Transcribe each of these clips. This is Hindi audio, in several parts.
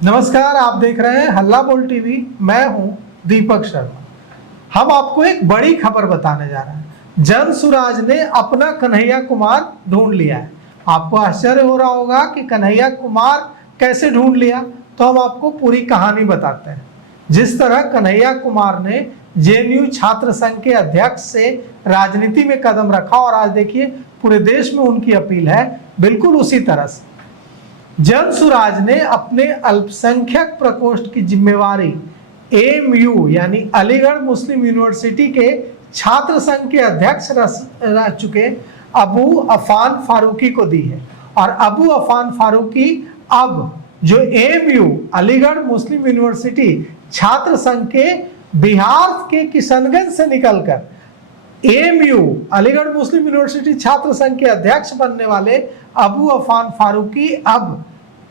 नमस्कार, आप देख रहे हैं हल्ला बोल टीवी। मैं हूं दीपक शर्मा। हम आपको एक बड़ी खबर बताने जा रहे हैं। जनसुराज ने अपना कन्हैया कुमार ढूंढ लिया है। आपको आश्चर्य हो रहा होगा कि कन्हैया कुमार कैसे ढूंढ लिया, तो हम आपको पूरी कहानी बताते हैं। जिस तरह कन्हैया कुमार ने जेएनयू छात्र संघ के अध्यक्ष से राजनीति में कदम रखा और आज देखिए पूरे देश में उनकी अपील है, बिल्कुल उसी तरह से जनसुराज ने अपने अल्पसंख्यक प्रकोष्ठ की जिम्मेवारी एएमयू यानी अलीगढ़ मुस्लिम यूनिवर्सिटी के छात्र संघ के अध्यक्ष रह चुके अबू अफान फारूकी को दी है। और अबू अफान फारूकी अब जो एएमयू अलीगढ़ मुस्लिम यूनिवर्सिटी छात्र संघ के बिहार के किशनगंज से निकलकर एएमयू अलीगढ़ मुस्लिम यूनिवर्सिटी छात्र संघ के अध्यक्ष बनने वाले अबू अफान फारूकी अब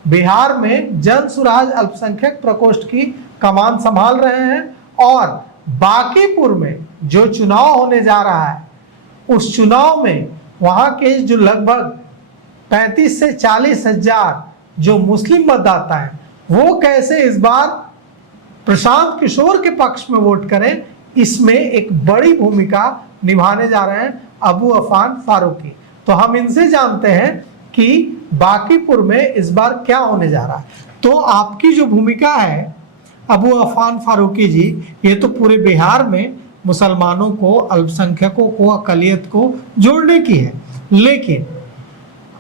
बिहार में जनसुराज अल्पसंख्यक प्रकोष्ठ की कमान संभाल रहे हैं। और बांकीपुर में जो चुनाव होने जा रहा है, उस चुनाव में वहां के जो लगभग 35 से 40 हजार जो मुस्लिम मतदाता हैं, वो कैसे इस बार प्रशांत किशोर के पक्ष में वोट करें, इसमें एक बड़ी भूमिका निभाने जा रहे हैं अबू अफान फारूकी। तो हम इनसे जानते हैं कि बांकीपुर में इस बार क्या होने जा रहा है। तो आपकी जो भूमिका है अबू अफान फारूकी जी, ये तो पूरे बिहार में मुसलमानों को, अल्पसंख्यकों को, अकलियत को जोड़ने की है। लेकिन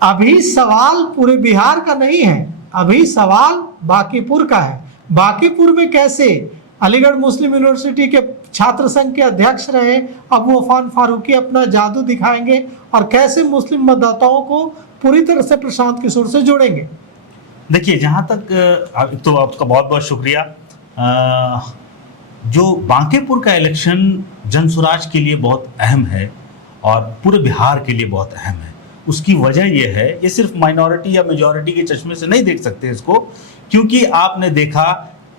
अभी सवाल पूरे बिहार का नहीं है, अभी सवाल बांकीपुर का है। बांकीपुर में कैसे अलीगढ़ मुस्लिम यूनिवर्सिटी के छात्र संघ के अध्यक्ष रहे अबू अफान फारूकी अपना जादू दिखाएंगे और कैसे मुस्लिम मतदाताओं को पूरी तरह से प्रशांत किशोर से जोड़ेंगे। देखिए, जहाँ तक तो आपका बहुत बहुत शुक्रिया। जो बांकीपुर का इलेक्शन जनसुराज के लिए बहुत अहम है और पूरे बिहार के लिए बहुत अहम है। उसकी वजह यह है, ये सिर्फ माइनॉरिटी या मेजॉरिटी के चश्मे से नहीं देख सकते इसको, क्योंकि आपने देखा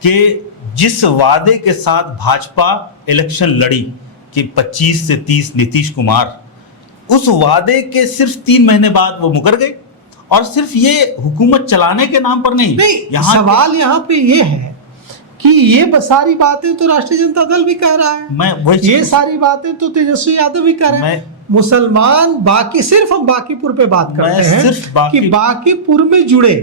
कि जिस वादे के साथ भाजपा इलेक्शन लड़ी कि 25 से 30 नीतीश कुमार, उस वादे के सिर्फ 3 महीने बाद वो मुकर गए। और सिर्फ ये हुकूमत चलाने के नाम पर नहीं, यहाँ सवाल यहाँ पे ये है कि ये सारी बातें तो राष्ट्रीय जनता दल भी कह रहा है, ये सारी बातें तो तेजस्वी यादव भी कह रहे हैं। मुसलमान बाकी सिर्फ हम बांकीपुर पे बात करते हैं कि बांकीपुर में जुड़े,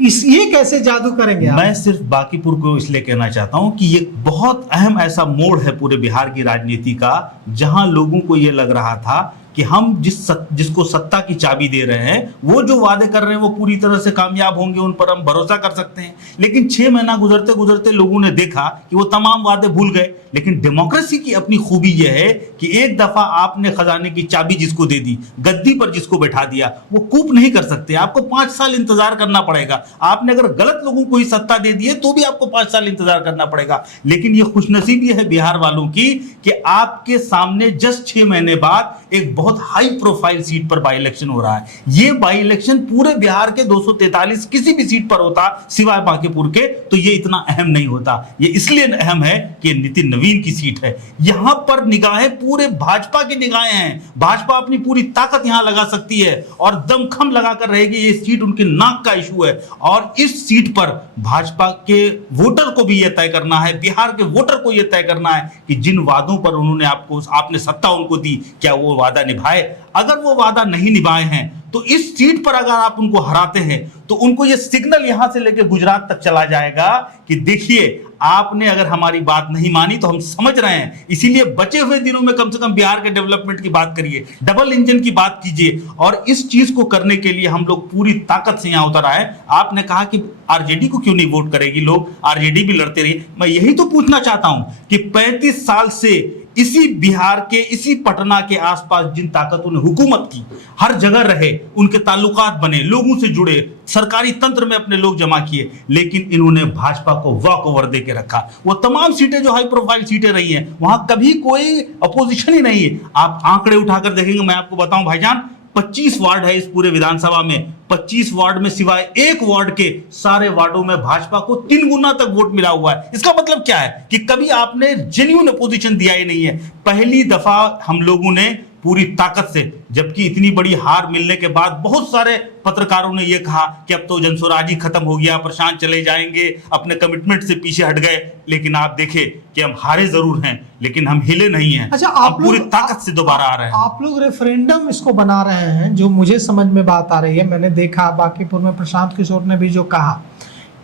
ये कैसे जादू करेंगे आप? मैं सिर्फ बांकीपुर को इसलिए कहना चाहता हूं कि ये बहुत अहम ऐसा मोड़ है पूरे बिहार की राजनीति का, जहां लोगों को ये लग रहा था कि हम जिसको सत्ता की चाबी दे रहे हैं, वो जो वादे कर रहे हैं वो पूरी तरह से कामयाब होंगे, उन पर हम भरोसा कर सकते हैं। लेकिन 6 महीना गुजरते गुजरते लोगों ने देखा कि वो तमाम वादे भूल गए। लेकिन डेमोक्रेसी की अपनी खूबी यह है कि एक दफा आपने खजाने की चाबी जिसको दे दी, गद्दी पर जिसको बैठा दिया, वो कूप नहीं कर सकते। आपको 5 साल इंतजार करना पड़ेगा। आपने अगर गलत लोगों को ही सत्ता दे दी है तो भी आपको 5 साल इंतजार करना पड़ेगा। लेकिन ये खुशनसीबी है बिहार वालों की कि आपके सामने जस्ट 6 महीने बाद एक बहुत हाई प्रोफाइल सीट पर बाई इलेक्शन हो रहा है। ये बाई इलेक्शन पूरे बिहार के 243 किसी भी सीट पर होता सिवाय बांकीपुर के, तो ये इतना अहम नहीं होता। ये इसलिए अहम है कि नितिन नवीन की सीट है। यहां पर निगाहें पूरे भाजपा की निगाहें हैं। भाजपा अपनी पूरी ताकत यहां लगा सकती है और दमखम लगाकर रहेगी। ये सीट उनके नाक का इशू है और इस सीट पर भाजपा के वोटर को भी यह तय करना है, बिहार के वोटर को यह तय करना है कि जिन वादों पर उन्होंने आपने सत्ता उनको दी, क्या वो वादा निभाए। अगर वो वादा नहीं निभाए हैं तो इस सीट पर अगर आप उनको हराते हैं तो उनको ये सिग्नल यहां से लेकर गुजरात तक चला जाएगा कि देखिए, आपने अगर हमारी बात नहीं मानी तो हम समझ रहे हैं। इसीलिए बचे हुए दिनों में कम से कम बिहार के डेवलपमेंट की बात करिए, डबल इंजन की बात कीजिए। और इस चीज को करने के लिए हम लोग पूरी ताकत से यहां उतर आए। आपने कहा कि आरजेडी को क्यों नहीं वोट करेगी, लोग आरजेडी भी लड़ते रही। मैं यही तो पूछना चाहता हूं कि 35 साल से इसी बिहार के, इसी पटना के आसपास जिन ताकतों ने हुकूमत की, हर जगह रहे, उनके ताल्लुकात बने, लोगों से जुड़े, सरकारी तंत्र में अपने लोग जमा किए, लेकिन इन्होंने भाजपा को वॉक ओवर दे के रखा। वो तमाम सीटें जो हाई प्रोफाइल सीटें रही हैं, वहां कभी कोई अपोजिशन ही नहीं है। आप आंकड़े उठाकर देखेंगे, मैं आपको बताऊं भाईजान, 25 वार्ड है इस पूरे विधानसभा में। 25 वार्ड में सिवाय एक वार्ड के सारे वार्डों में भाजपा को 3 गुना तक वोट मिला हुआ है। इसका मतलब क्या है कि कभी आपने जेन्युइन अपोजिशन दिया ही नहीं है। पहली दफा हम लोगों ने पूरी ताकत से, जबकि इतनी बड़ी हार मिलने के बाद बहुत सारे पत्रकारों ने यह कहा कि अब तो जनसुराज ही खत्म हो गया, प्रशांत चले जाएंगे, अपने कमिटमेंट से पीछे हट गए। लेकिन आप देखें कि हम हारे जरूर हैं लेकिन हम हिले नहीं हैं। अच्छा, हम पूरी ताकत से दोबारा आ रहे हैं। आप लोग रेफरेंडम इसको बना रहे हैं, जो मुझे समझ में बात आ रही है, मैंने देखा बांकीपुर में प्रशांत किशोर ने भी जो कहा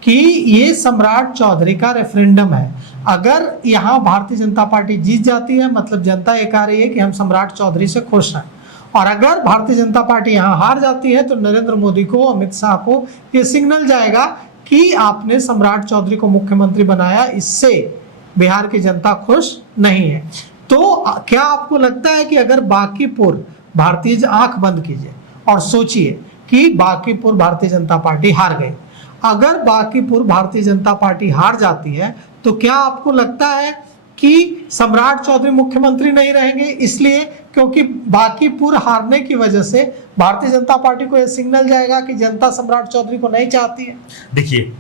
कि ये सम्राट चौधरी का रेफरेंडम है। अगर यहाँ भारतीय जनता पार्टी जीत जाती है मतलब जनता ये कह रही है कि हम सम्राट चौधरी से खुश हैं, और अगर भारतीय जनता पार्टी यहाँ हार जाती है तो नरेंद्र मोदी को, अमित शाह को ये सिग्नल जाएगा कि आपने सम्राट चौधरी को मुख्यमंत्री बनाया, इससे बिहार की जनता खुश नहीं है। तो क्या आपको लगता है कि अगर बांकीपुर भारतीय, आंख बंद कीजिए और सोचिए कि बांकीपुर भारतीय जनता पार्टी हार गई, अगर बांकीपुर भारतीय जनता पार्टी हार जाती है तो क्या आपको लगता है कि सम्राट चौधरी मुख्यमंत्री नहीं रहेंगे? इसलिए क्योंकि बांकीपुर हारने की वजह से भारतीय जनता पार्टी को यह सिग्नल जाएगा कि जनता सम्राट चौधरी को नहीं चाहती है। देखिए,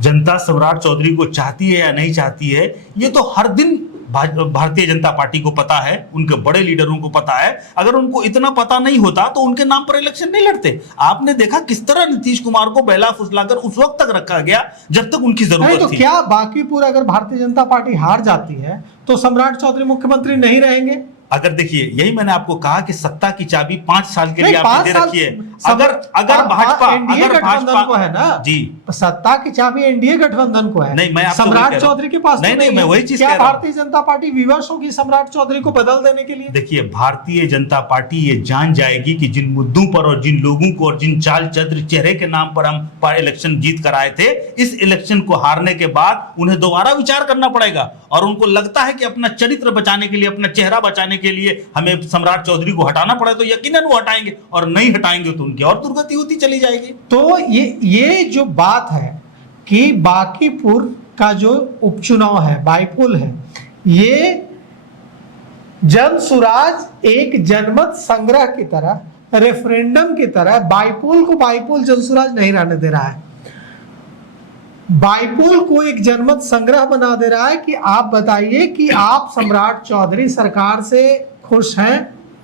जनता सम्राट चौधरी को चाहती है या नहीं चाहती है, ये तो हर दिन भारतीय जनता पार्टी को पता है, उनके बड़े लीडरों को पता है। अगर उनको इतना पता नहीं होता तो उनके नाम पर इलेक्शन नहीं लड़ते। आपने देखा किस तरह नीतीश कुमार को बहला फुसलाकर उस वक्त तक रखा गया जब तक उनकी जरूरत तो थी। क्या बांकीपुर अगर भारतीय जनता पार्टी हार जाती है तो सम्राट चौधरी मुख्यमंत्री नहीं रहेंगे? अगर देखिए, यही मैंने आपको कहा कि सत्ता की चाबी 5 साल के लिए नहीं, आपने दे रखी है। अगर भाजपा, एनडीए गठबंधन को है ना जी, सत्ता की चाबी एनडीए गठबंधन को है। नहीं, मैं आपसे सम्राट वही कह रहा हूं। चौधरी के पास नहीं, मैं वही चीज कह क्या रहा हूं। भारतीय जनता पार्टी विवश होगी सम्राट चौधरी को बदल देने के लिए? देखिए, भारतीय जनता पार्टी ये जान जाएगी कि जिन मुद्दों पर और जिन लोगों को और जिन चाल चक्र चेहरे के नाम पर हम इलेक्शन जीत कर आए थे, इस इलेक्शन को हारने के बाद उन्हें दोबारा विचार करना पड़ेगा। और उनको लगता है कि अपना चरित्र बचाने के लिए, अपना चेहरा बचाने के लिए हमें सम्राट चौधरी को हटाना पड़े, तो यकीनन वो हटाएंगे, और नहीं हटाएंगे तो उनकी और दुर्गति होती चली जाएगी। तो ये जो बात है कि बांकीपुर का जो उपचुनाव है, बाईपोल है, ये जन सुराज एक जनमत संग्रह की तरह, रेफरेंडम की तरह बाईपोल को बाईपोल जनसुराज नहीं रहने दे रहा है। बाईपोल को एक जनमत संग्रह बना दे रहा है कि आप बताइए कि आप सम्राट चौधरी सरकार से खुश हैं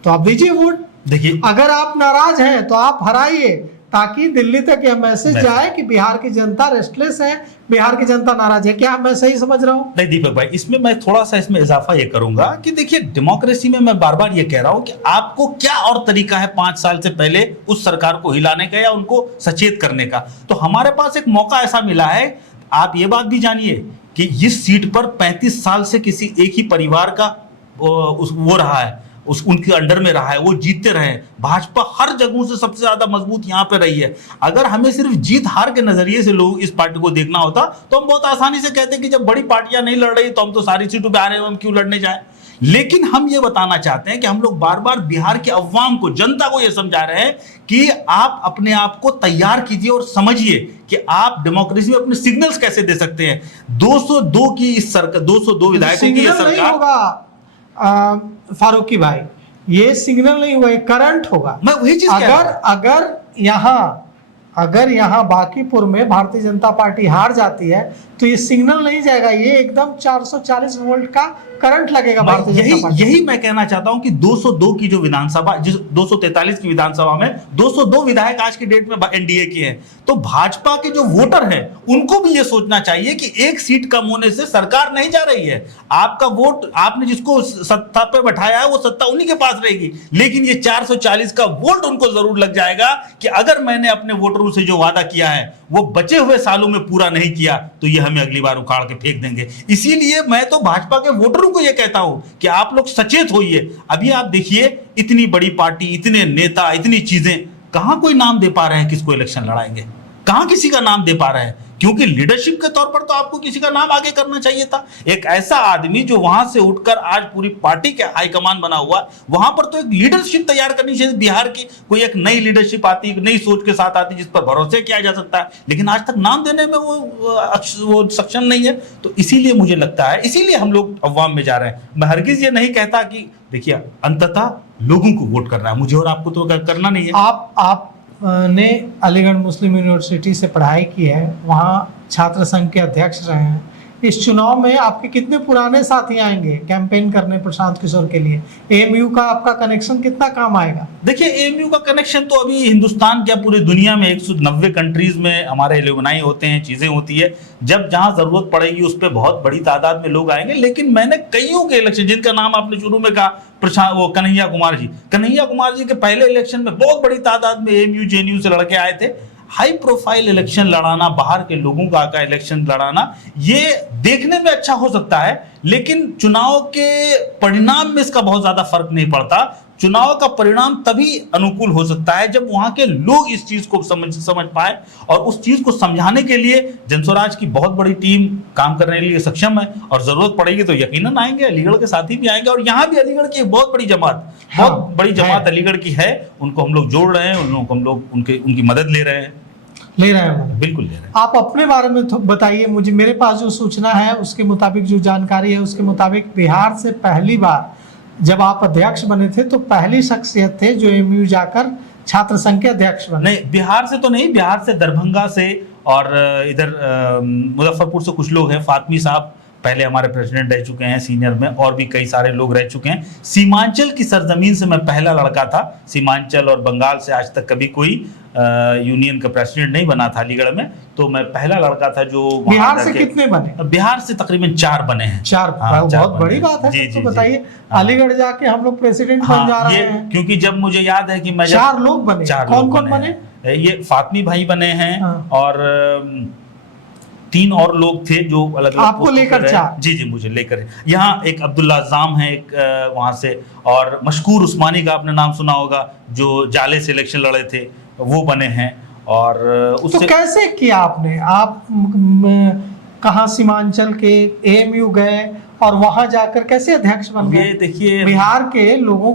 तो आप दीजिए वोट। देखिए, अगर आप नाराज हैं तो आप हराइए, ताकि दिल्ली तक यह मैसेज जाए कि बिहार की जनता रेस्टलेस है, बिहार की जनता नाराज है। क्या मैं सही समझ रहा हूं? नहीं दीपक भाई, इसमें मैं थोड़ा सा इसमें इजाफा ये करूंगा कि देखिए, डेमोक्रेसी में मैं बार बार ये कह रहा हूं कि आपको क्या और तरीका है 5 साल से पहले उस सरकार को हिलाने का या उनको सचेत करने का। तो हमारे पास एक मौका ऐसा मिला है। आप ये बात भी जानिए कि इस सीट पर 35 साल से किसी एक ही परिवार का वो रहा है, उनके अंडर में रहा है, वो जीतते रहे। भाजपा हर जगहों से सबसे ज्यादा मजबूत यहाँ पे रही है। अगर हमें सिर्फ जीत हार के नजरिए से लोग इस पार्टी को देखना होता तो हम बहुत आसानी से कहते कि जब बड़ी पार्टियां नहीं लड़ रही तो हम तो सारी सीटों पे आ रहे हैं, हम क्यों लड़ने जाए। लेकिन हम ये बताना चाहते हैं कि हम लोग बार बार बिहार के अवाम को, जनता को ये समझा रहे हैं कि आप अपने आप को तैयार कीजिए और समझिए कि आप डेमोक्रेसी में अपने सिग्नल्स कैसे दे सकते हैं। 202 की इस सरकार, 202 विधायकों की ये सरकार, फारूकी भाई, ये सिग्नल नहीं हुआ, ये करंट होगा। मैं वही चीज अगर यहाँ बांकीपुर में भारतीय जनता पार्टी हार जाती है तो ये सिग्नल नहीं जाएगा, ये एकदम 440 वोल्ट का करंट लगेगा भारतीय जनता पार्टी। यही मैं कहना चाहता हूं कि 202 की जो विधानसभा, जिस 243 की विधानसभा में 202 विधायक आज की डेट में एनडीए के हैं, तो भाजपा के जो वोटर हैं उनको भी ये सोचना चाहिए कि एक सीट कम होने से सरकार नहीं जा रही है। आपका वोट, आपने जिसको सत्ता पे बैठाया है वो सत्ता उन्हीं के पास रहेगी, लेकिन ये 440 का वोट उनको जरूर लग जाएगा कि अगर मैंने अपने वोटरों से जो वादा किया है वो बचे हुए सालों में पूरा नहीं किया तो ये हमें अगली बार उखाड़ के फेंक देंगे। इसीलिए मैं तो भाजपा के वोटरों को ये कहता हूं कि आप लोग सचेत होइए। अभी आप देखिए, इतनी बड़ी पार्टी, इतने नेता, इतनी चीजें, कहां कोई नाम दे पा रहे हैं किसको इलेक्शन लड़ाएंगे? कहां किसी का नाम दे पा रहे हैं? क्योंकि लीडरशिप के तौर पर तो आपको किसी का नाम आगे करना चाहिए था। एक ऐसा आदमी जो वहां से उठकर आज पूरी पार्टी के हाईकमान बना हुआ, वहां पर तो एक लीडरशिप तैयार करनी चाहिए बिहार की। कोई एक नई लीडरशिप आती, एक नई सोच के साथ आती जिस पर भरोसे किया जा सकता है, लेकिन आज तक नाम देने में वो सक्षम नहीं है। तो इसीलिए मुझे लगता है, इसीलिए हम लोग अवाम में जा रहे हैं। मैं हरगिज ये नहीं कहता कि देखिए, अंततः लोगों को वोट करना है, मुझे और आपको तो करना नहीं है। आप ने अलीगढ़ मुस्लिम यूनिवर्सिटी से पढ़ाई की है, वहाँ छात्र संघ के अध्यक्ष रहे हैं, इस चुनाव में आपके कितने पुराने साथी आएंगे कैंपेन करने प्रशांत किशोर के लिए? एएमयू का आपका कनेक्शन कितना काम आएगा? देखिए, एएमयू का कनेक्शन तो अभी हिंदुस्तान क्या पूरी दुनिया में 190 कंट्रीज में हमारे एलुमनाई होते हैं, चीजें होती है। जब जहां जरूरत पड़ेगी उस पर बहुत बड़ी तादाद में लोग आएंगे। लेकिन मैंने कईयों के इलेक्शन, जिनका नाम आपने शुरू में कहा, प्रशांत, वो कन्हैया कुमार जी के पहले इलेक्शन में बहुत बड़ी तादाद में एएमयू जेएनयू से लड़के आए थे। हाई प्रोफाइल इलेक्शन लड़ाना, बाहर के लोगों का आकर इलेक्शन लड़ाना, ये देखने में अच्छा हो सकता है, लेकिन चुनाव के परिणाम में इसका बहुत ज्यादा फर्क नहीं पड़ता। चुनाव का परिणाम तभी अनुकूल हो सकता है जब वहां के लोग इस चीज को समझ पाए, और उस चीज को समझाने के लिए जनस्वराज की बहुत बड़ी टीम काम करने के लिए सक्षम है। और जरूरत पड़ेगी तो यकीनन आएंगे, अलीगढ़ के साथी भी आएंगे। और यहाँ भी अलीगढ़ की एक बहुत बड़ी जमात, बहुत बड़ी जमात अलीगढ़ की है, उनको हम लोग जोड़ रहे हैं, उन लोगों को हम लोग उनकी मदद ले रहे हैं। बिल्कुल ले रहे हैं। आप अपने बारे में बताइए मुझे। मेरे पास जो सूचना है उसके मुताबिक, जो जानकारी है उसके मुताबिक, बिहार से पहली बार जब आप अध्यक्ष बने थे तो पहली शख्सियत थे जो एएमयू जाकर छात्र संघ के अध्यक्ष बने। नहीं, बिहार से तो नहीं, बिहार से दरभंगा से और इधर मुजफ्फरपुर से कुछ लोग हैं। फातमी साहब पहले हमारे प्रेसिडेंट रह चुके हैं सीनियर में, और भी कई सारे लोग रह चुके हैं। सीमांचल की सरजमीन से मैं पहला लड़का था। सीमांचल और बंगाल से आज तक कभी कोई यूनियन का प्रेसिडेंट नहीं बना था अलीगढ़ में, तो मैं पहला लड़का था जो। बिहार से कितने बने? बिहार से तकरीबन 4 बने हैं। 4, बहुत बड़ी बात है। तो बताइए, अलीगढ़ जाके हम लोग प्रेसिडेंट बन जा रहे हैं। क्योंकि जब मुझे याद है कि मैं 4 लोग बने। कौन कौन बने? ये फातमी भाई बने हैं, और 3 और लोग थे जो अलग अलग आपको लेकर 4। जी, मुझे लेकर। यहाँ एक अब्दुल्ला अज़ाम है, एक वहां से, और मशकूर उस्मानी का आपने नाम सुना होगा, जो जाले से इलेक्शन लड़े थे, वो बने हैं। और उससे तो कैसे किया आपने? आप कहाँ सीमांचल के एएमयू गए और वहां जाकर कैसे अध्यक्ष बन गए? देखिए, बिहार के लोगों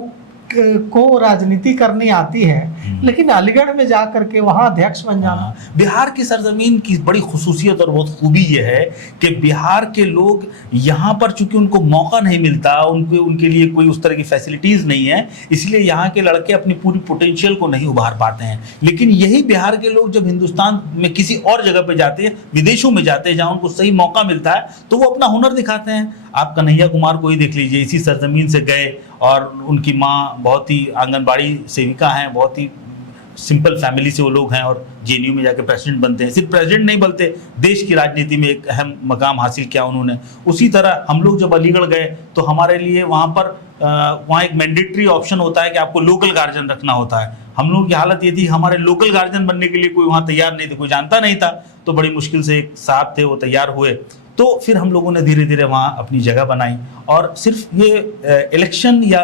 को राजनीति करनी आती है, लेकिन अलीगढ़ में जाकर के वहां अध्यक्ष बन जाना। बिहार की सरजमीन की बड़ी खुसूसियत और बहुत खूबी यह है कि बिहार के लोग यहाँ पर, चूंकि उनको मौका नहीं मिलता, उनके लिए कोई उस तरह की फैसिलिटीज नहीं है, इसलिए यहाँ के लड़के अपनी पूरी पोटेंशियल को नहीं उभार पाते हैं। लेकिन यही बिहार के लोग जब हिंदुस्तान में किसी और जगह पे जाते हैं, विदेशों में जाते हैं, जहाँ उनको सही मौका मिलता है, तो वो अपना हुनर दिखाते हैं। आप कन्हैया कुमार को ही देख लीजिए, इसी सरजमीन से गए, और उनकी माँ बहुत ही आंगनबाड़ी सेविका हैं, बहुत ही सिंपल फैमिली से वो लोग हैं, और जेएनयू में जाकर प्रेसिडेंट बनते हैं। सिर्फ प्रेसिडेंट नहीं बनते, देश की राजनीति में एक अहम मकाम हासिल किया उन्होंने। उसी तरह हम लोग जब अलीगढ़ गए तो हमारे लिए वहाँ एक मैंडेटरी ऑप्शन होता है कि आपको लोकल गार्जियन रखना होता है। हम लोगों की हालत ये थी, हमारे लोकल गार्जियन बनने के लिए कोई वहाँ तैयार नहीं थे, कोई जानता नहीं था। तो बड़ी मुश्किल से एक साहब थे, वो तैयार हुए। तो फिर हम लोगों ने धीरे धीरे वहाँ अपनी जगह बनाई। और सिर्फ ये इलेक्शन या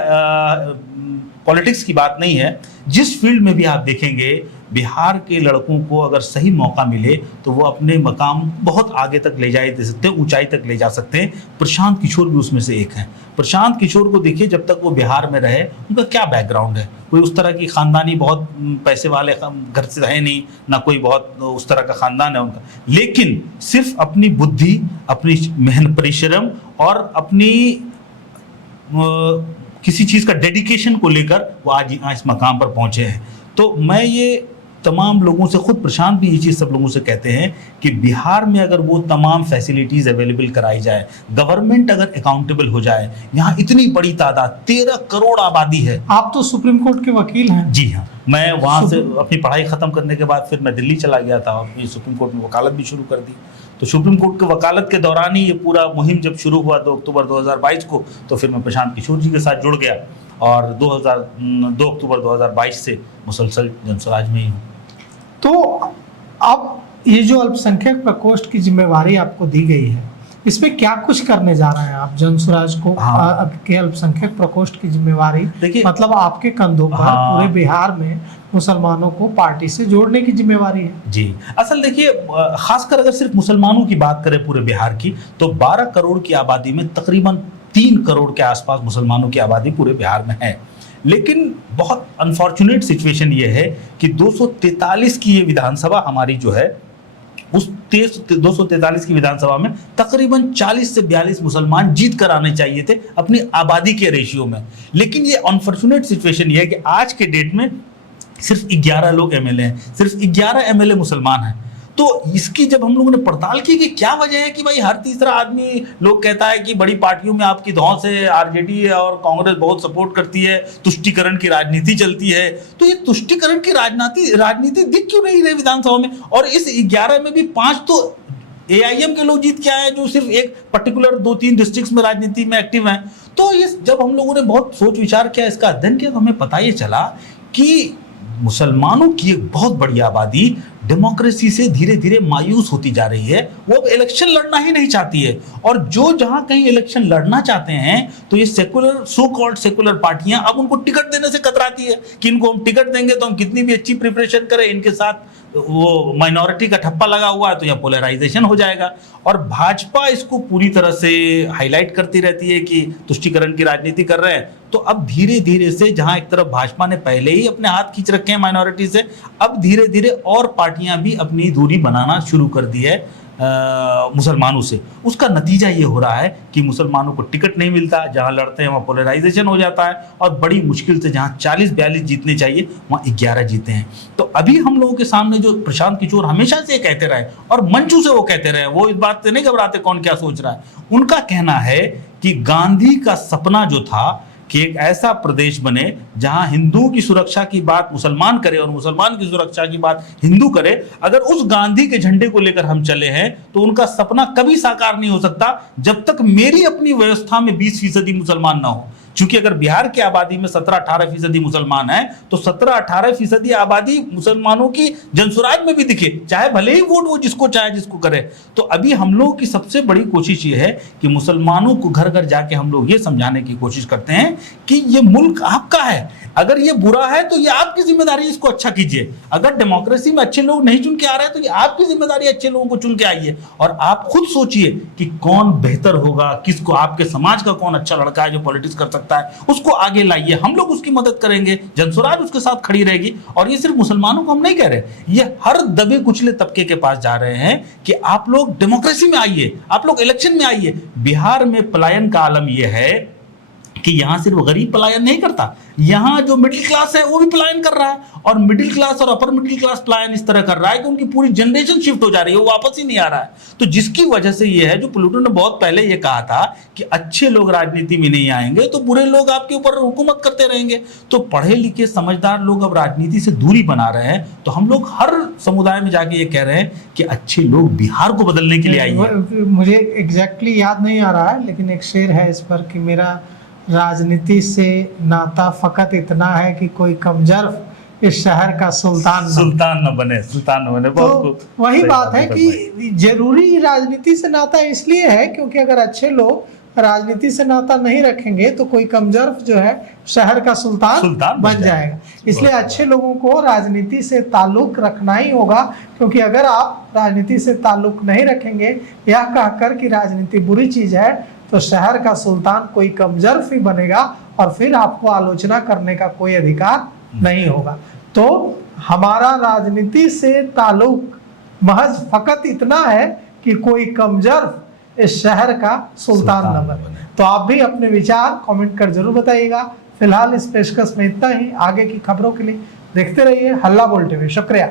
पॉलिटिक्स की बात नहीं है, जिस फील्ड में भी आप देखेंगे, बिहार के लड़कों को अगर सही मौका मिले तो वो अपने मकाम बहुत आगे तक ले जा सकते हैं, ऊंचाई तक ले जा सकते हैं। प्रशांत किशोर भी उसमें से एक हैं। प्रशांत किशोर को देखिए, जब तक वो बिहार में रहे, उनका क्या बैकग्राउंड है, कोई उस तरह की खानदानी बहुत पैसे वाले घर से है नहीं, ना कोई बहुत उस तरह का खानदान है उनका, लेकिन सिर्फ अपनी बुद्धि, अपनी मेहनत, परिश्रम और अपनी किसी चीज़ का डेडिकेशन को लेकर वो आज इस मकाम पर पहुंचे हैं। तो मैं ये तमाम लोगों से, खुद प्रशांत भी ये चीज़ सब लोगों से कहते हैं कि बिहार में अगर वो तमाम फैसिलिटीज़ अवेलेबल कराई जाए, गवर्नमेंट अगर अकाउंटेबल हो जाए, यहाँ इतनी बड़ी तादाद, 13 करोड़ आबादी है। आप तो सुप्रीम कोर्ट के वकील हैं। जी हाँ, मैं वहाँ से अपनी पढ़ाई ख़त्म करने के बाद फिर मैं दिल्ली चला गया था और फिर सुप्रीम कोर्ट में वकालत भी शुरू कर दी। तो सुप्रीम कोर्ट के वकालत के दौरान ही ये पूरा मुहिम जब शुरू हुआ 2 अक्टूबर 2022 को, तो फिर मैं प्रशांत किशोर जी के साथ जुड़ गया और 2 अक्टूबर 2022 से मुसलसल जनस्वराज में ही हूँ। तो अब ये जो अल्पसंख्यक प्रकोष्ठ की जिम्मेवारी आपको दी गई है, इसमें क्या कुछ करने जा रहे हैं आप जनस्वराज को? के अल्पसंख्यक प्रकोष्ठ की जिम्मेवारी, मतलब आपके कंधों पर पूरे बिहार में मुसलमानों को पार्टी से जोड़ने की जिम्मेवारी है। जी, असल देखिए, खासकर अगर सिर्फ मुसलमानों की बात करें पूरे बिहार की, तो 12 करोड़ की आबादी में तकरीबन 3 करोड़ के आसपास मुसलमानों की आबादी पूरे बिहार में है। लेकिन बहुत अनफॉर्चुनेट सिचुएशन ये है कि 243 की ये विधानसभा हमारी जो है, उस 243 की विधानसभा में तकरीबन 40 से 42 मुसलमान जीत कर आने चाहिए थे अपनी आबादी के रेशियो में। लेकिन ये अनफॉर्चुनेट सिचुएशन ये है कि आज के डेट में सिर्फ 11 लोग एमएलए हैं, सिर्फ 11 एमएलए मुसलमान हैं। तो इसकी जब हम लोगों ने पड़ताल की कि क्या वजह है कि भाई हर तीसरा आदमी लोग कहता है कि बड़ी पार्टियों में आपकी धौंस है, आरजेडी और कांग्रेस बहुत सपोर्ट करती है, तुष्टीकरण की राजनीति चलती है, तो ये तुष्टीकरण की राजनीति दिख क्यों नहीं रही विधानसभा में? और इस 11 में भी 5 तो एआईएम के लोग जीत के आए जो सिर्फ एक पर्टिकुलर 2-3 डिस्ट्रिक्ट्स में राजनीति में एक्टिव हैं। तो ये जब हम लोगों ने बहुत सोच विचार किया, इसका अध्ययन किया, तो हमें पता ये चला कि मुसलमानों की एक बहुत बड़ी आबादी डेमोक्रेसी से धीरे धीरे मायूस होती जा रही है। वो अब इलेक्शन लड़ना ही नहीं चाहती है, और जो जहां कहीं इलेक्शन लड़ना चाहते हैं तो ये सेकुलर, सो कॉल्ड सेकुलर पार्टियां अब उनको टिकट देने से कतराती है कि इनको हम टिकट देंगे तो हम कितनी भी अच्छी प्रिपरेशन करें, इनके साथ वो माइनॉरिटी का ठप्पा लगा हुआ है तो यह पोलराइजेशन हो जाएगा। और भाजपा इसको पूरी तरह से हाईलाइट करती रहती है कि तुष्टीकरण की राजनीति कर रहे हैं। तो अब धीरे धीरे से जहां एक तरफ भाजपा ने पहले ही अपने हाथ खींच रखे हैं माइनॉरिटी से, अब धीरे धीरे और पार्टियां भी अपनी दूरी बनाना शुरू कर दी है मुसलमानों से। उसका नतीजा ये हो रहा है कि मुसलमानों को टिकट नहीं मिलता, जहां लड़ते हैं वहां पोलराइजेशन हो जाता है, और बड़ी मुश्किल से जहां 40-42 जीतने चाहिए वहां 11 जीते हैं। तो अभी हम लोगों के सामने जो प्रशांत किशोर हमेशा से कहते रहे और मंचू से वो कहते रहे, वो इस बात से नहीं घबराते कौन क्या सोच रहा है। उनका कहना है कि गांधी का सपना जो था कि एक ऐसा प्रदेश बने जहां हिंदुओं की सुरक्षा की बात मुसलमान करे और मुसलमान की सुरक्षा की बात हिंदू करे, अगर उस गांधी के झंडे को लेकर हम चले हैं तो उनका सपना कभी साकार नहीं हो सकता जब तक मेरी अपनी व्यवस्था में 20% मुसलमान ना हो। क्योंकि अगर बिहार की आबादी में 17-18% मुसलमान है तो 17-18% आबादी मुसलमानों की जनसुराज में भी दिखे, चाहे भले ही वोट वो जिसको चाहे जिसको करे। तो अभी हम लोगों की सबसे बड़ी कोशिश ये है कि मुसलमानों को घर घर जाके हम लोग ये समझाने की कोशिश करते हैं कि ये मुल्क आपका है, अगर ये बुरा है तो ये आपकी जिम्मेदारी, इसको अच्छा कीजिए। अगर डेमोक्रेसी में अच्छे लोग नहीं चुन के आ रहे हैं तो ये आपकी जिम्मेदारी, अच्छे लोगों को चुन के आइए। और आप खुद सोचिए कि कौन बेहतर होगा, किसको, आपके समाज का कौन अच्छा लड़का है जो पॉलिटिक्स कर सकता है, उसको आगे लाइए, हम लोग उसकी मदद करेंगे, जनसुराज उसके साथ खड़ी रहेगी। और ये सिर्फ मुसलमानों को हम नहीं कह रहे, ये हर दबे कुचले तबके के पास जा रहे हैं कि आप लोग डेमोक्रेसी में आइए, आप लोग इलेक्शन में आइए। बिहार में पलायन का आलम यह है कि यहां सिर्फ गरीब पलायन नहीं करता, यहां जो मिडिल क्लास है वो भी पलायन कर रहा है, और मिडिल क्लास और अपर मिडिल क्लास पलायन इस तरह कर रहा है कि उनकी पूरी जनरेशन शिफ्ट हो जा रही है, वो वापस ही नहीं आ रहा है। तो जिसकी वजह से ये है, जो प्लूटो ने बहुत पहले ये कहा था कि अच्छे लोग राजनीति में नहीं आएंगे तो बुरे लोग आपके ऊपर हुकूमत करते रहेंगे। तो पढ़े लिखे समझदार लोग अब राजनीति से दूरी बना रहे हैं। तो हम लोग हर समुदाय में जाके ये कह रहे हैं कि अच्छे लोग बिहार को बदलने के लिए आइए। मुझे एग्जैक्टली याद नहीं आ रहा है, लेकिन एक शेर है इस पर कि मेरा राजनीति से नाता फकत इतना है कि कोई कमजर इस शहर का सुल्तान न बने। तो वही बात है कि जरूरी राजनीति से नाता इसलिए है क्योंकि अगर अच्छे लोग राजनीति से नाता नहीं रखेंगे तो कोई कमजोर जो है शहर का सुल्तान बन जाएगा। इसलिए अच्छे लोगों को राजनीति से ताल्लुक रखना ही होगा, क्योंकि अगर आप राजनीति से ताल्लुक नहीं रखेंगे यह कहकर कि राजनीति बुरी चीज है तो शहर का सुल्तान कोई कमजोर ही बनेगा और फिर आपको आलोचना करने का कोई अधिकार नहीं होगा। तो हमारा राजनीति से ताल्लुक महज फकत इतना है कि कोई कमजोर इस शहर का सुल्तान न बने। तो आप भी अपने विचार कमेंट कर जरूर बताइएगा। फिलहाल इस पेशकश में इतना ही। आगे की खबरों के लिए देखते रहिए हल्ला बोल टीवी। शुक्रिया।